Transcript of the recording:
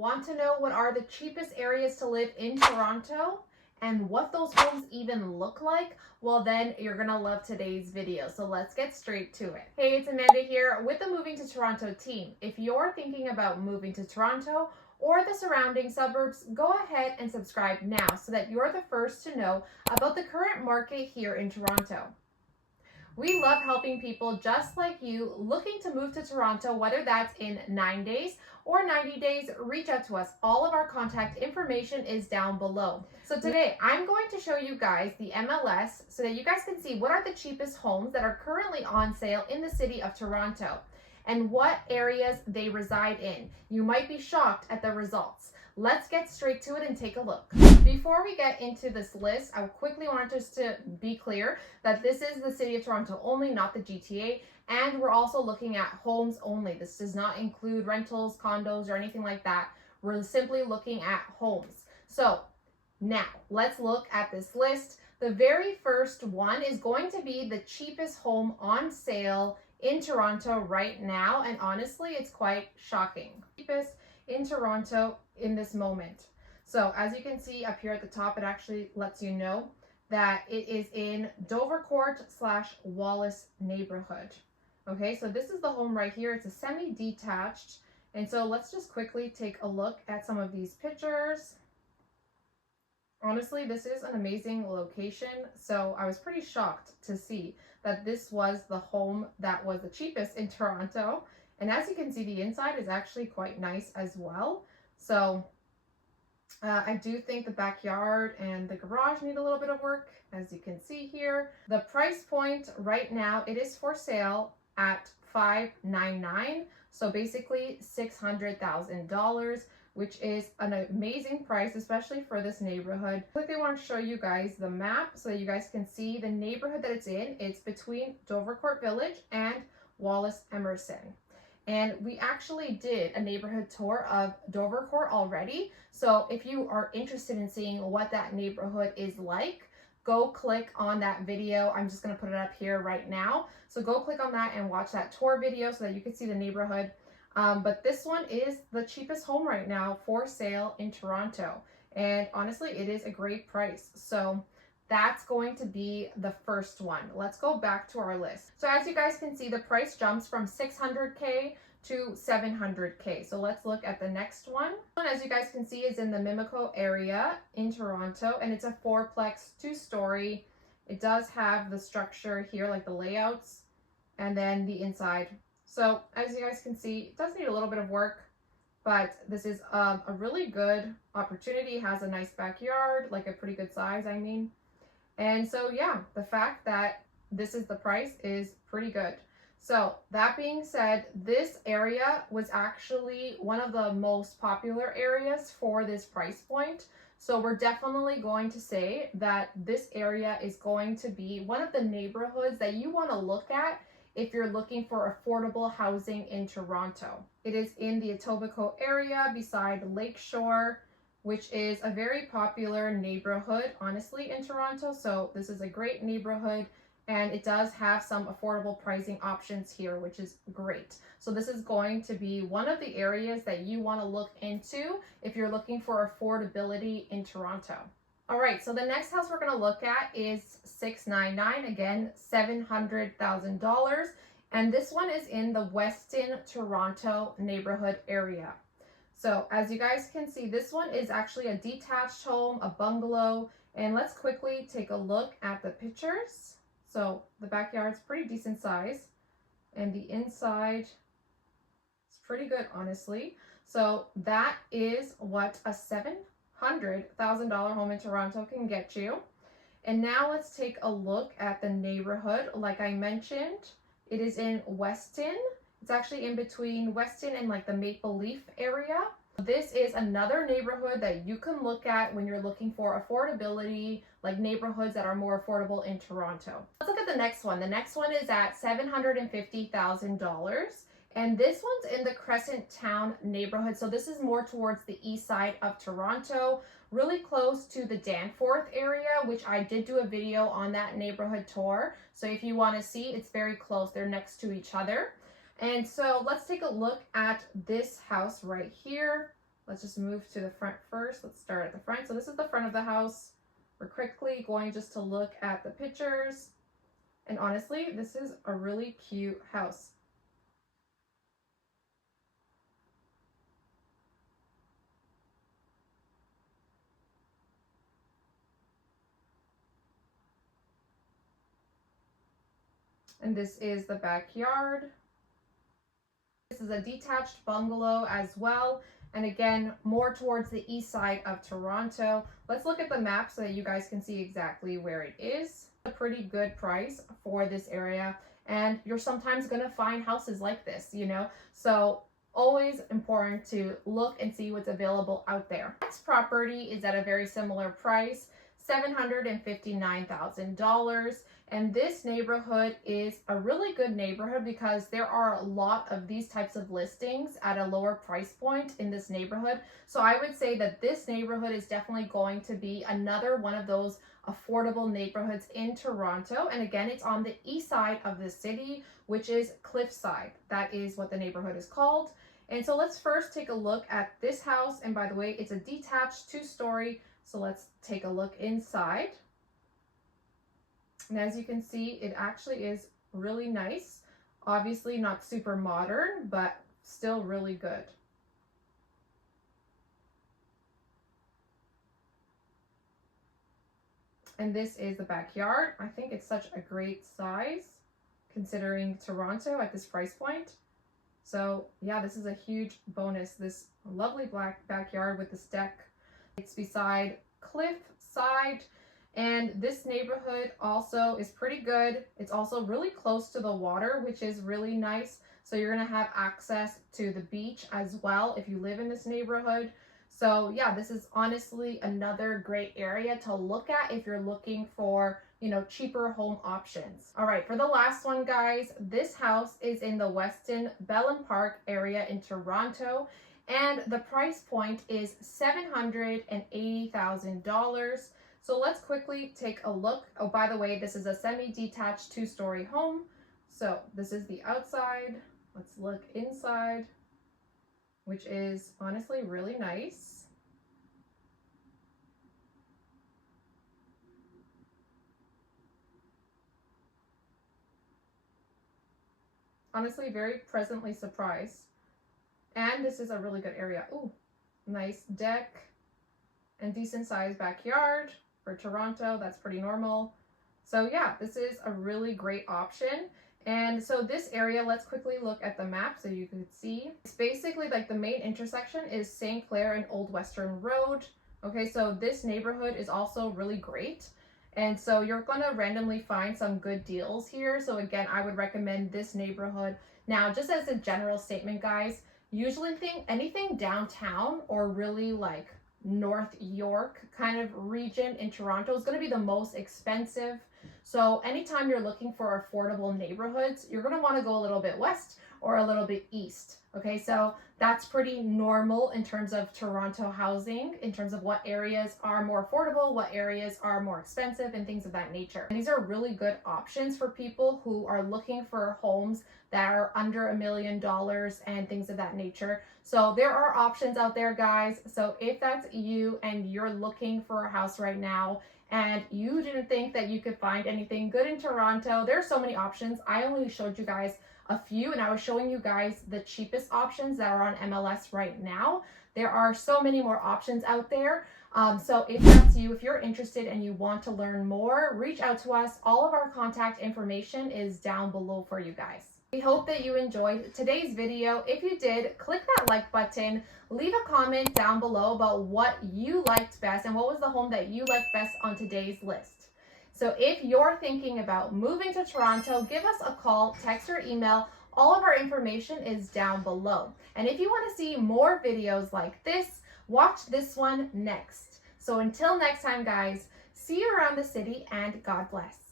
Want to know what are the cheapest areas to live in Toronto and what those homes even look like? Well, then you're gonna love today's video. So let's get straight to it. Hey, it's Amanda here with the Moving to Toronto team. If you're thinking about moving to Toronto or the surrounding suburbs, go ahead and subscribe now so that you're the first to know about the current market here in Toronto. We love helping people just like you looking to move to Toronto, whether that's in 9 days or 90 days. Reach out to us. All of our contact information is down below. So today I'm going to show you guys the MLS so that you guys can see what are the cheapest homes that are currently on sale in the city of Toronto and what areas they reside in. You might be shocked at the results. Let's get straight to it and take a look. Before we get into this list, I quickly want us to be clear that this is the city of Toronto only, not the GTA, and we're also looking at homes only. This does not include rentals, condos, or anything like that. We're simply looking at homes. So now let's look at this list. The very first one is going to be the cheapest home on sale in Toronto right now, and honestly, it's quite shocking. Cheapest in Toronto in this moment. So as you can see up here at the top, it actually lets you know that it is in Dovercourt/Wallace neighborhood. Okay, so this is the home right here. It's a semi-detached. And so let's just quickly take a look at some of these pictures. Honestly, this is an amazing location. So I was pretty shocked to see that this was the home that was the cheapest in Toronto. And as you can see, the inside is actually quite nice as well. So I do think the backyard and the garage need a little bit of work, as you can see here. The price point right now, it is for sale at $599. So basically $600,000, which is an amazing price, especially for this neighborhood. I quickly want to show you guys the map so that you guys can see the neighborhood that it's in. It's between Dovercourt Village and Wallace Emerson. And we actually did a neighborhood tour of Dovercourt already. So if you are interested in seeing what that neighborhood is like, go click on that video. I'm just going to put it up here right now. So go click on that and watch that tour video so that you can see the neighborhood. But this one is the cheapest home right now for sale in Toronto. And honestly, it is a great price. So that's going to be the first one. Let's go back to our list. So as you guys can see, the price jumps from $600K to $700K. So let's look at the next one. As you guys can see, is in the Mimico area in Toronto, and it's a fourplex, 2-story. It does have the structure here, like the layouts, and then the inside. So as you guys can see, it does need a little bit of work, but this is a really good opportunity. It has a nice backyard, like a pretty good size, I mean. And so, yeah, the fact that this is the price is pretty good. So that being said, this area was actually one of the most popular areas for this price point. So we're definitely going to say that this area is going to be one of the neighborhoods that you want to look at if you're looking for affordable housing in Toronto. It is in the Etobicoke area beside Lakeshore, which is a very popular neighborhood, honestly, in Toronto. So this is a great neighborhood, and it does have some affordable pricing options here, which is great. So this is going to be one of the areas that you want to look into if you're looking for affordability in Toronto. All right, so the next house we're going to look at is 699, again, $700,000. And this one is in the Weston, Toronto neighborhood area. So as you guys can see, this one is actually a detached home, a bungalow, and let's quickly take a look at the pictures. So the backyard's pretty decent size, and the inside is pretty good, honestly. So that is what a $700,000 home in Toronto can get you. And now let's take a look at the neighborhood. Like I mentioned, it is in Weston. It's actually in between Weston and like the Maple Leaf area. This is another neighborhood that you can look at when you're looking for affordability, like neighborhoods that are more affordable in Toronto. Let's look at the next one. The next one is at $750,000. And this one's in the Crescent Town neighborhood. So this is more towards the east side of Toronto, really close to the Danforth area, which I did do a video on that neighborhood tour. So if you want to see, it's very close. They're next to each other. And so let's take a look at this house right here. let's just move to the front first. Let's start at the front. So this is the front of the house. We're quickly going just to look at the pictures. And honestly, this is a really cute house. And this is the backyard. This is a detached bungalow as well. And again, more towards the east side of Toronto. Let's look at the map so that you guys can see exactly where it is. A pretty good price for this area. And you're sometimes going to find houses like this, you know? So always important to look and see what's available out there. Next property is at a very similar price, $759,000. And this neighborhood is a really good neighborhood because there are a lot of these types of listings at a lower price point in this neighborhood. So I would say that this neighborhood is definitely going to be another one of those affordable neighborhoods in Toronto. And again, it's on the east side of the city, which is Cliffside. That is what the neighborhood is called. And so let's first take a look at this house. And by the way, it's a detached 2-story. So let's take a look inside. And as you can see, it actually is really nice. Obviously not super modern, but still really good. And this is the backyard. I think it's such a great size considering Toronto at this price point. So yeah, this is a huge bonus. This lovely black backyard with this deck. It's beside Cliffside. And this neighborhood also is pretty good. It's also really close to the water, which is really nice. So you're going to have access to the beach as well if you live in this neighborhood. So yeah, this is honestly another great area to look at if you're looking for, you know, cheaper home options. All right, for the last one, guys, this house is in the Weston Bellin Park area in Toronto. And the price point is $780,000. So let's quickly take a look. Oh, by the way, this is a semi-detached 2-story home. So this is the outside. Let's look inside, which is honestly really nice. Honestly, very pleasantly surprised. And this is a really good area. Ooh, nice deck and decent sized backyard. For Toronto, that's pretty normal. So yeah, this is a really great option. And so this area, let's quickly look at the map so you can see. It's basically like the main intersection is St. Clair and Old Western Road. Okay, so this neighborhood is also really great. And so you're going to randomly find some good deals here. So again, I would recommend this neighborhood. Now, just as a general statement, guys, usually anything downtown or really like North York kind of region in Toronto is going to be the most expensive. So anytime you're looking for affordable neighborhoods, you're going to want to go a little bit west or a little bit east. Okay, so that's pretty normal in terms of Toronto housing, in terms of what areas are more affordable, what areas are more expensive, and things of that nature. And these are really good options for people who are looking for homes that are under $1 million and things of that nature. So there are options out there, guys. So if that's you and you're looking for a house right now and you didn't think that you could find anything good in Toronto, there are so many options. I only showed you guys a few, and I was showing you guys the cheapest options that are on MLS right now. There are so many more options out there. So if that's you, if you're interested and you want to learn more, reach out to us. All of our contact information is down below for you guys. We hope that you enjoyed today's video. If you did, click that like button, leave a comment down below about what you liked best and what was the home that you liked best on today's list. So if you're thinking about moving to Toronto, give us a call, text, or email. All of our information is down below. And if you want to see more videos like this, watch this one next. So until next time, guys, see you around the city and God bless.